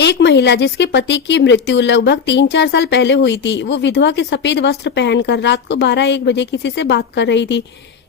एक महिला जिसके पति की मृत्यु लगभग 3-4 साल पहले हुई थी, वो विधवा के सफेद वस्त्र पहनकर रात को 12-1 बजे किसी से बात कर रही थी।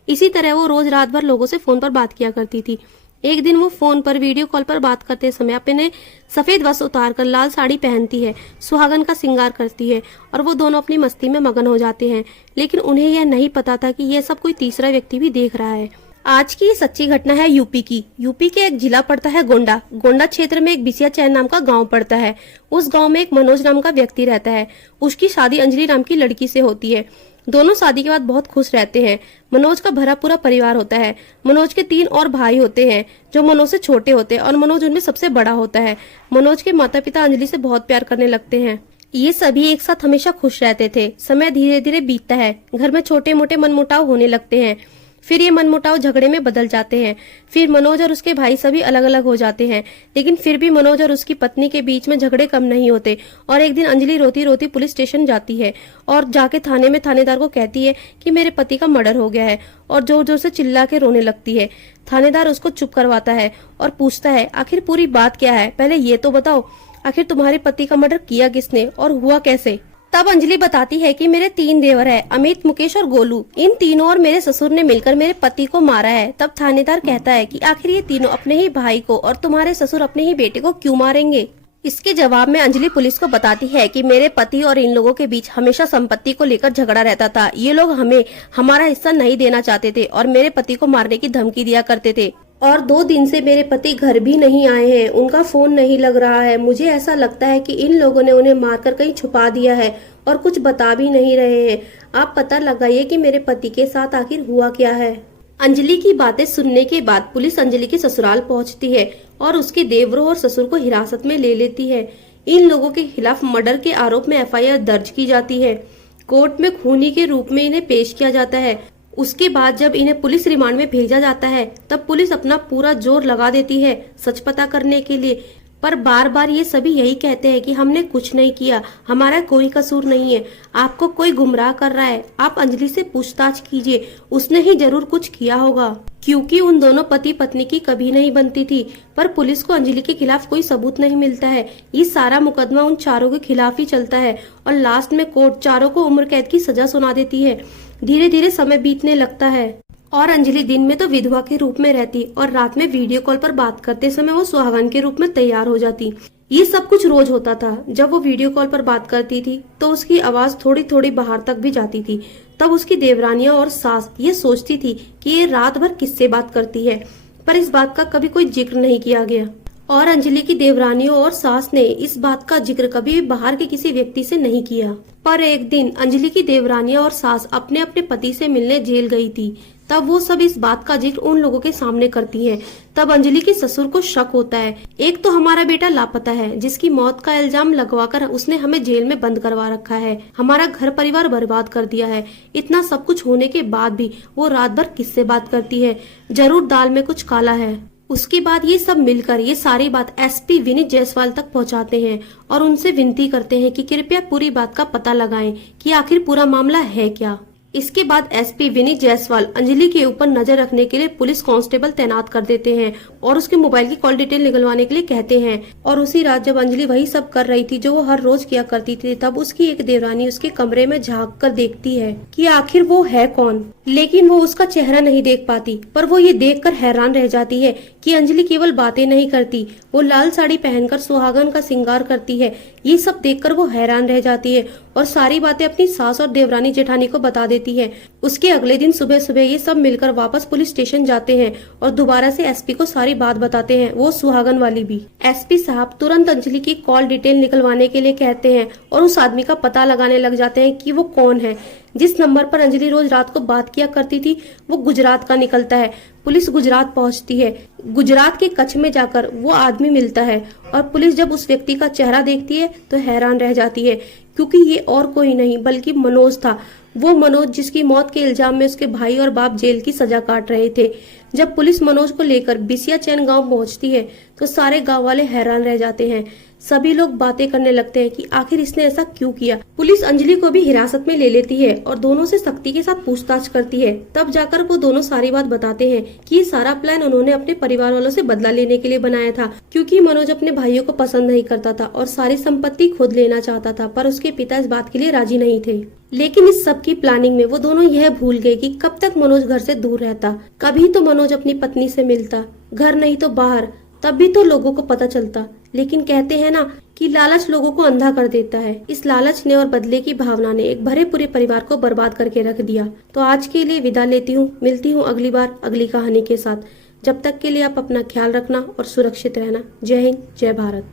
इसी तरह वो रोज रात भर लोगों से फोन पर बात किया करती थी। एक दिन वो फोन पर वीडियो कॉल पर बात करते समय अपने सफेद वस्त्र उतारकर लाल साड़ी पहनती है, सुहागन का श्रृंगार करती है और वो दोनों अपनी मस्ती में मगन हो जाते हैं। लेकिन उन्हें यह नहीं पता था कि यह सब कोई तीसरा व्यक्ति भी देख रहा है। आज की ये सच्ची घटना है यूपी की। यूपी के एक जिला पड़ता है गोंडा। गोंडा क्षेत्र में एक बिसिया चैन नाम का गांव पड़ता है। उस गांव में एक मनोज नाम का व्यक्ति रहता है। उसकी शादी अंजलि नाम की लड़की से होती है। दोनों शादी के बाद बहुत खुश रहते हैं। मनोज का भरा पूरा परिवार होता है। मनोज के 3 और भाई होते हैं जो मनोज से छोटे होते हैं और मनोज उनमें सबसे बड़ा होता है। मनोज के माता पिता अंजलि से बहुत प्यार करने लगते हैं। ये सभी एक साथ हमेशा खुश रहते थे। समय धीरे धीरे बीतता है। घर में छोटे मोटे मनमुटाव होने लगते हैं। फिर ये मनमुटाव झगड़े में बदल जाते हैं। फिर मनोज और उसके भाई सभी अलग अलग हो जाते हैं। लेकिन फिर भी मनोज और उसकी पत्नी के बीच में झगड़े कम नहीं होते। और एक दिन अंजलि रोती रोती पुलिस स्टेशन जाती है और जाके थाने में थानेदार को कहती है कि मेरे पति का मर्डर हो गया है, और जोर जोर से चिल्ला के रोने लगती है। थानेदार उसको चुप करवाता है और पूछता है आखिर पूरी बात क्या है, पहले ये तो बताओ, आखिर तुम्हारे पति का मर्डर किया किसने और हुआ कैसे। तब अंजलि बताती है कि मेरे 3 देवर हैं, अमित, मुकेश और गोलू। इन तीनों और मेरे ससुर ने मिलकर मेरे पति को मारा है। तब थानेदार कहता है कि आखिर ये तीनों अपने ही भाई को और तुम्हारे ससुर अपने ही बेटे को क्यों मारेंगे। इसके जवाब में अंजलि पुलिस को बताती है कि मेरे पति और इन लोगों के बीच हमेशा संपत्ति को लेकर झगड़ा रहता था। ये लोग हमें हमारा हिस्सा नहीं देना चाहते थे और मेरे पति को मारने की धमकी दिया करते थे। और 2 दिन से मेरे पति घर भी नहीं आए हैं, उनका फोन नहीं लग रहा है। मुझे ऐसा लगता है कि इन लोगों ने उन्हें मारकर कहीं छुपा दिया है और कुछ बता भी नहीं रहे हैं। आप पता लगाइए कि मेरे पति के साथ आखिर हुआ क्या है। अंजलि की बातें सुनने के बाद पुलिस अंजलि के ससुराल पहुंचती है और उसके देवरों और ससुर को हिरासत में ले लेती है। इन लोगों के खिलाफ मर्डर के आरोप में FIR दर्ज की जाती है। कोर्ट में खूनी के रूप में इन्हें पेश किया जाता है। उसके बाद जब इन्हें पुलिस रिमांड में भेजा जाता है तब पुलिस अपना पूरा जोर लगा देती है सच पता करने के लिए। पर बार बार ये सभी यही कहते हैं कि हमने कुछ नहीं किया, हमारा कोई कसूर नहीं है, आपको कोई गुमराह कर रहा है, आप अंजलि से पूछताछ कीजिए, उसने ही जरूर कुछ किया होगा। क्योंकि उन दोनों पति पत्नी की कभी नहीं बनती थी। पर पुलिस को अंजलि के खिलाफ कोई सबूत नहीं मिलता है। ये सारा मुकदमा उन चारों के खिलाफ ही चलता है और लास्ट में कोर्ट चारों को उम्र कैद की सजा सुना देती है। धीरे धीरे समय बीतने लगता है और अंजलि दिन में तो विधवा के रूप में रहती और रात में वीडियो कॉल पर बात करते समय वो सुहागन के रूप में तैयार हो जाती। ये सब कुछ रोज होता था। जब वो वीडियो कॉल पर बात करती थी तो उसकी आवाज थोड़ी थोड़ी बाहर तक भी जाती थी। तब उसकी देवरानियां और सास ये सोचती थी कि ये रात भर किससे बात करती है, पर इस बात का कभी कोई जिक्र नहीं किया गया। और अंजलि की देवरानियों और सास ने इस बात का जिक्र कभी भी बाहर के किसी व्यक्ति से नहीं किया। पर एक दिन अंजलि की देवरानियां और सास अपने अपने पति से मिलने जेल गई थी। तब वो सब इस बात का जिक्र उन लोगों के सामने करती हैं। तब अंजलि के ससुर को शक होता है, एक तो हमारा बेटा लापता है जिसकी मौत का इल्जाम लगवाकर उसने हमें जेल में बंद करवा रखा है, हमारा घर परिवार बर्बाद कर दिया है। इतना सब कुछ होने के बाद भी वो रात भर किससे बात करती है, जरूर दाल में कुछ काला है। उसके बाद ये सब मिलकर ये सारी बात SP विनीत जायसवाल तक पहुंचाते हैं और उनसे विनती करते हैं कि कृपया पूरी बात का पता लगाएं कि आखिर पूरा मामला है क्या। इसके बाद SP विनीत जायसवाल अंजलि के ऊपर नजर रखने के लिए पुलिस कांस्टेबल तैनात कर देते हैं और उसके मोबाइल की कॉल डिटेल निकलवाने के लिए कहते हैं। और उसी रात जब अंजलि वही सब कर रही थी जो वो हर रोज किया करती थी, तब उसकी एक देवरानी उसके कमरे में झांक कर देखती है कि आखिर वो है कौन। लेकिन वो उसका चेहरा नहीं देख पाती, पर वो ये देखकर हैरान रह जाती है कि अंजलि केवल बातें नहीं करती, वो लाल साड़ी पहनकर सुहागन का श्रृंगार करती है। ये सब देखकर वो हैरान रह जाती है और सारी बातें अपनी सास और देवरानी जेठानी को बता देती है। उसके अगले दिन सुबह सुबह ये सब मिलकर वापस पुलिस स्टेशन जाते हैं और दोबारा से SP को सारी बात बताते हैं, वो सुहागन वाली भी। SP साहब तुरंत अंजलि की कॉल डिटेल निकलवाने के लिए कहते हैं और उस आदमी का पता लगाने लग जाते हैं कि वो कौन है। जिस नंबर पर अंजलि रोज रात को बात किया करती थी वो गुजरात का निकलता है। पुलिस गुजरात पहुंचती है। गुजरात के कच्छ में जाकर वो आदमी मिलता है और पुलिस जब उस व्यक्ति का चेहरा देखती है तो हैरान रह जाती है, क्योंकि ये और कोई नहीं बल्कि मनोज था। वो मनोज जिसकी मौत के इल्जाम में उसके भाई और बाप जेल की सजा काट रहे थे। जब पुलिस मनोज को लेकर बिसिया चैन गांव पहुंचती है तो सारे गांव वाले हैरान रह जाते हैं। सभी लोग बातें करने लगते हैं कि आखिर इसने ऐसा क्यों किया। पुलिस अंजलि को भी हिरासत में ले लेती है और दोनों से सख्ती के साथ पूछताछ करती है। तब जाकर वो दोनों सारी बात बताते हैं कि ये सारा प्लान उन्होंने अपने परिवार वालों से बदला लेने के लिए बनाया था, क्योंकि मनोज अपने भाइयों को पसंद नहीं करता था और सारी संपत्ति खुद लेना चाहता था, पर उसके पिता इस बात के लिए राजी नहीं थे। लेकिन इस सब की प्लानिंग में वो दोनों यह भूल गए कि कब तक मनोज घर से दूर रहता। कभी तो मनोज अपनी पत्नी से मिलता, घर नहीं तो बाहर, तब भी तो लोगों को पता चलता। लेकिन कहते हैं ना कि लालच लोगों को अंधा कर देता है। इस लालच ने और बदले की भावना ने एक भरे पूरे परिवार को बर्बाद करके रख दिया। तो आज के लिए विदा लेती हूँ, मिलती हूँ अगली बार अगली कहानी के साथ। जब तक के लिए आप अपना ख्याल रखना और सुरक्षित रहना। जय हिंद, जय भारत।